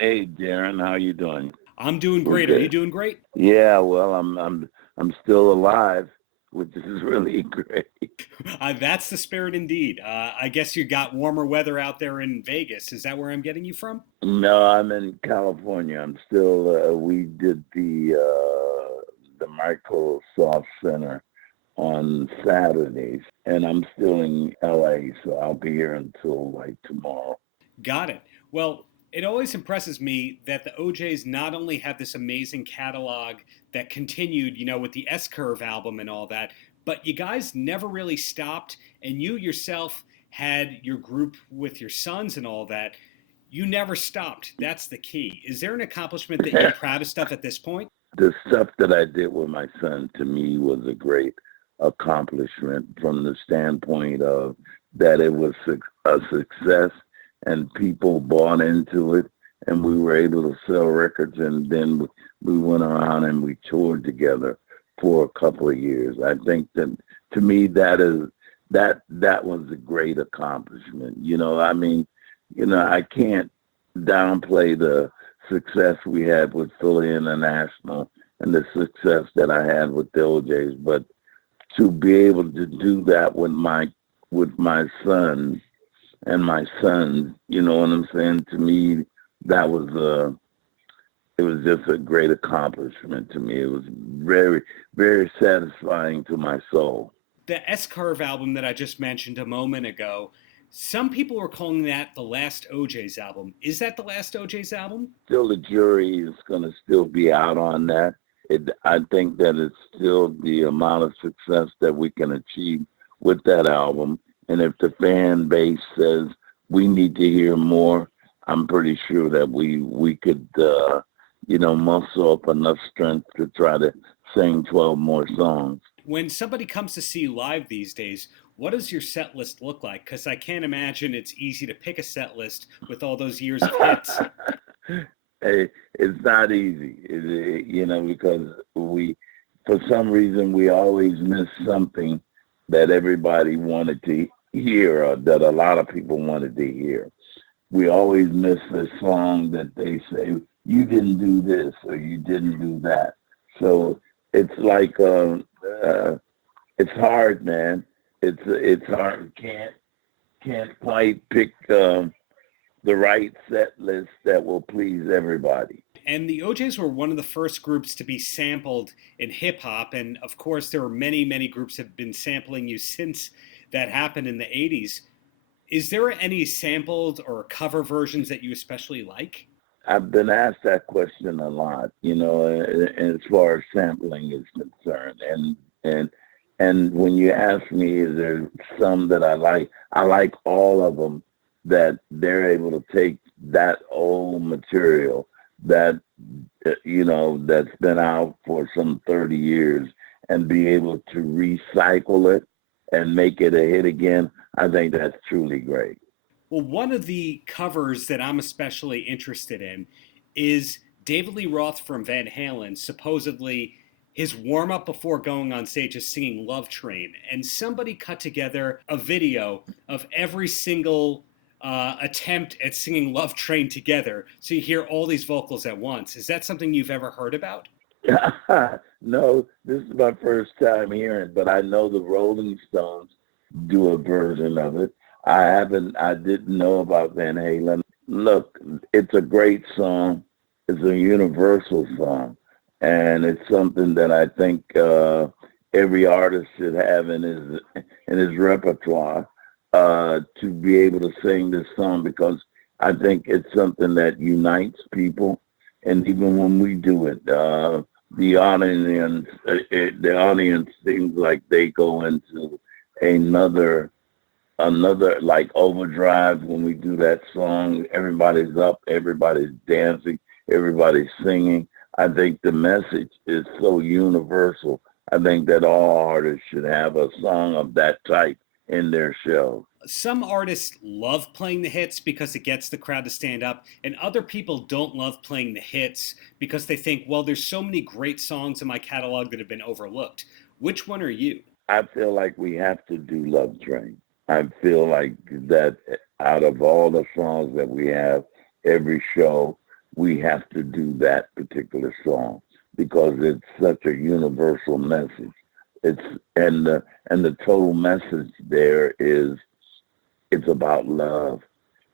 Hey, Darren, how you doing? I'm doing We're great. Are you good. doing great? Yeah, well, I'm still alive, which is really great. That's the spirit indeed. I guess you got warmer weather out there in Vegas. Is that where I'm getting you from? No, I'm in California. I'm still. We did the Microsoft Center on Saturdays, and I'm still in LA, so I'll be here until like tomorrow. Got it. Well, it always impresses me that the OJs not only have this amazing catalog that continued, with the S Curve album and all that, but you guys never really stopped, and you yourself had your group with your sons and all that. You never stopped. That's the key. Is there an accomplishment that you're proud of stuff at this point? The stuff that I did with my son to me was a great accomplishment from the standpoint of that it was a success and people bought into it and we were able to sell records and then we went around and we toured together for a couple of years. I think that to me that was a great accomplishment. I mean, I can't downplay the success we had with Philly International and the success that I had with the OJays, but to be able to do that with my son and my sons, you know what I'm saying? To me, that was it was just a great accomplishment to me. It was very, very satisfying to my soul. The S Curve album that I just mentioned a moment ago, some people were calling that the last OJ's album. Is that the last OJ's album? Still, the jury is going to still be out on that. I think that it's still the amount of success that we can achieve with that album. And if the fan base says we need to hear more, I'm pretty sure that we could, muscle up enough strength to try to sing 12 more songs. When somebody comes to see you live these days, what does your set list look like? Because I can't imagine it's easy to pick a set list with all those years of hits. Hey, it's not easy, because for some reason, we always miss something that everybody wanted to hear or that a lot of people wanted to hear. We always miss a song that they say, you didn't do this or you didn't do that. So it's like, it's hard, man. It's hard. Can't quite pick the right set list that will please everybody. And the OJs were one of the first groups to be sampled in hip hop. And of course, there were many, many groups that have been sampling you since that happened in the 80s. Is there any sampled or cover versions that you especially like? I've been asked that question a lot, as far as sampling is concerned, and and when you ask me, is there some that I like? I like all of them that they're able to take that old material that that's been out for some 30 years and be able to recycle it and make it a hit again. I think that's truly great. Well, one of the covers that I'm especially interested in is David Lee Roth from Van Halen. Supposedly, his warm up before going on stage is singing Love Train. And somebody cut together a video of every single attempt at singing Love Train together. So you hear all these vocals at once. Is that something you've ever heard about? No, this is my first time hearing, but I know the Rolling Stones do a version of it. I didn't know about Van Halen. Look, it's a great song. It's a universal song, and it's something that I think every artist should have in his repertoire to be able to sing this song because I think it's something that unites people, and even when we do it, the audience seems like they go into another like overdrive when we do that song. Everybody's up, everybody's dancing, everybody's singing. I think the message is so universal. I think that all artists should have a song of that type in their show. Some artists love playing the hits because it gets the crowd to stand up, and other people don't love playing the hits because they think, well, there's so many great songs in my catalog that have been overlooked. Which one are you? I feel like we have to do Love Train. I feel like that out of all the songs that we have, every show, we have to do that particular song because it's such a universal message. It's and the total message there is it's about love,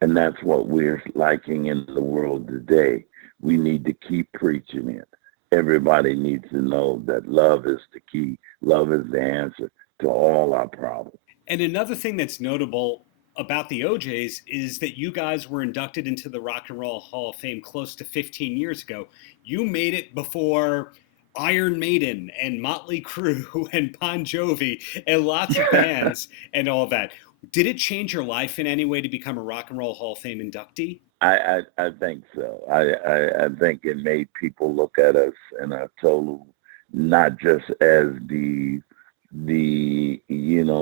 and that's what we're liking in the world today. We need to keep preaching it. Everybody needs to know that love is the key. Love is the answer to all our problems. And another thing that's notable about the OJays is that you guys were inducted into the Rock and Roll Hall of Fame close to 15 years ago. You made it before Iron Maiden and Motley Crue and Bon Jovi and lots of bands and all that. Did it change your life in any way to become a Rock and Roll Hall of Fame inductee? I think so. I think it made people look at us in a total, not just as the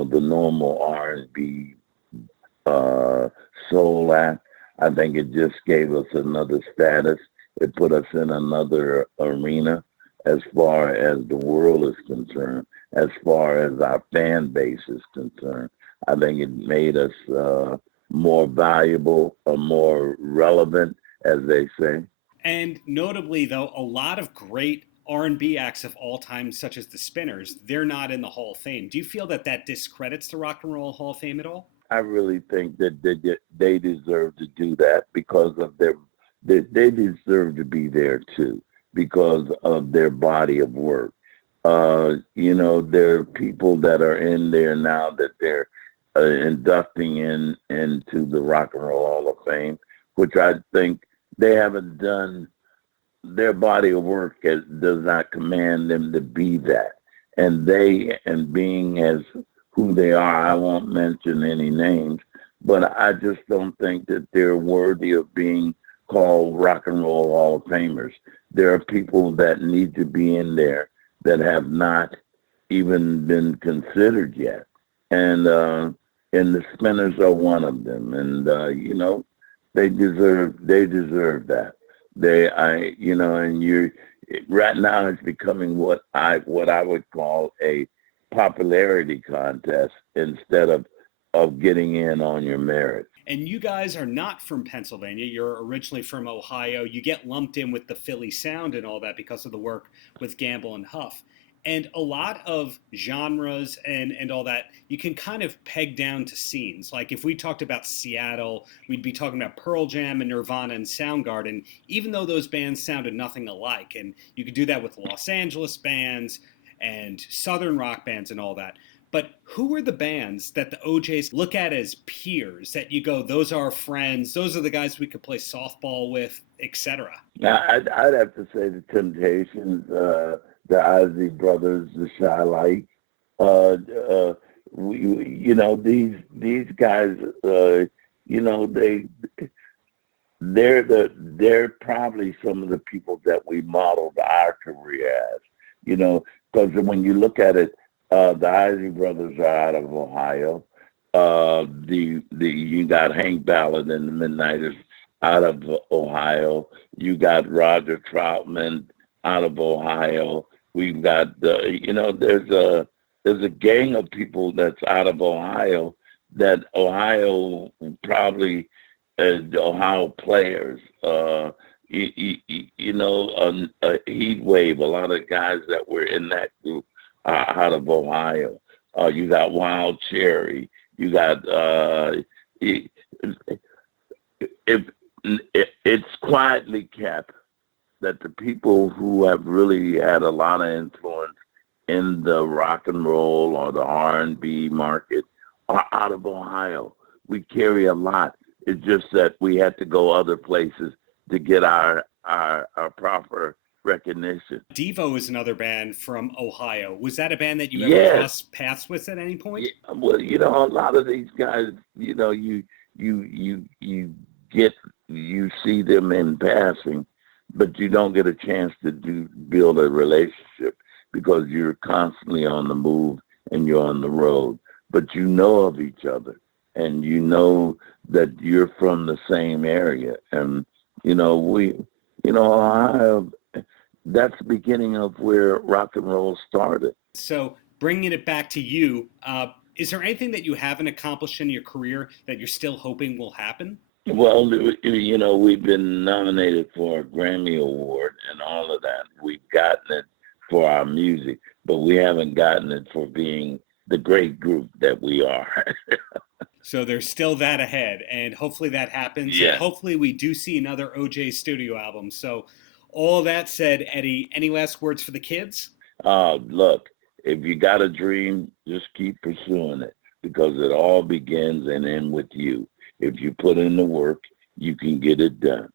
normal R&B soul act. I think it just gave us another status. It put us in another arena as far as the world is concerned, as far as our fan base is concerned. I think it made us more valuable or more relevant, as they say. And notably, though, a lot of great R&B acts of all time, such as the Spinners, they're not in the Hall of Fame. Do you feel that that discredits the Rock and Roll Hall of Fame at all? I really think that they deserve to do that because of they deserve to be there too because of their body of work. There are people that are in there now that they're inducting into the Rock and Roll Hall of Fame, which I think they haven't done. Their body of work does not command them to be that, and being as who they are, I won't mention any names, but I just don't think that they're worthy of being called Rock and Roll Hall of Famers. There are people that need to be in there that have not even been considered yet, and the Spinners are one of them, and they deserve that. And you're right now it's becoming what I would call a popularity contest instead of getting in on your merits. And you guys are not from Pennsylvania. You're originally from Ohio. You get lumped in with the Philly sound and all that because of the work with Gamble and Huff. And a lot of genres and all that, you can kind of peg down to scenes. Like if we talked about Seattle, we'd be talking about Pearl Jam and Nirvana and Soundgarden, even though those bands sounded nothing alike. And you could do that with Los Angeles bands and Southern rock bands and all that. But who are the bands that the OJays look at as peers that you go, those are our friends, those are the guys we could play softball with, etc.? Now, I'd have to say the Temptations, the Ozzy Brothers, the Shy Lights. These guys, they're probably some of the people that we modeled our career as. Because when you look at it, the Ozzy Brothers are out of Ohio. You got Hank Ballard and the Midnighters out of Ohio. You got Roger Troutman out of Ohio. We've got there's a gang of people that's out of Ohio that Ohio probably the Ohio players. Heat Wave. A lot of guys that were in that group out of Ohio. You got Wild Cherry. You got it's quietly kept that the people who have really had a lot of influence in the rock and roll or the R&B market are out of Ohio. We carry a lot. It's just that we had to go other places to get our proper recognition. Devo is another band from Ohio. Was that a band that you ever crossed paths with at any point? Yeah, well, a lot of these guys, you see them in passing, but you don't get a chance to build a relationship because you're constantly on the move and you're on the road. But you know of each other, and you know that you're from the same area, and Ohio. That's the beginning of where rock and roll started. So bringing it back to you, is there anything that you haven't accomplished in your career that you're still hoping will happen? Well, we've been nominated for a Grammy Award and all of that. We've gotten it for our music, but we haven't gotten it for being the great group that we are. So there's still that ahead, and hopefully that happens, and Yes. hopefully we do see another OJ studio album. So, all that said, Eddie, any last words for the kids? Look, if you got a dream, just keep pursuing it because it all begins and ends with you. If you put in the work, you can get it done.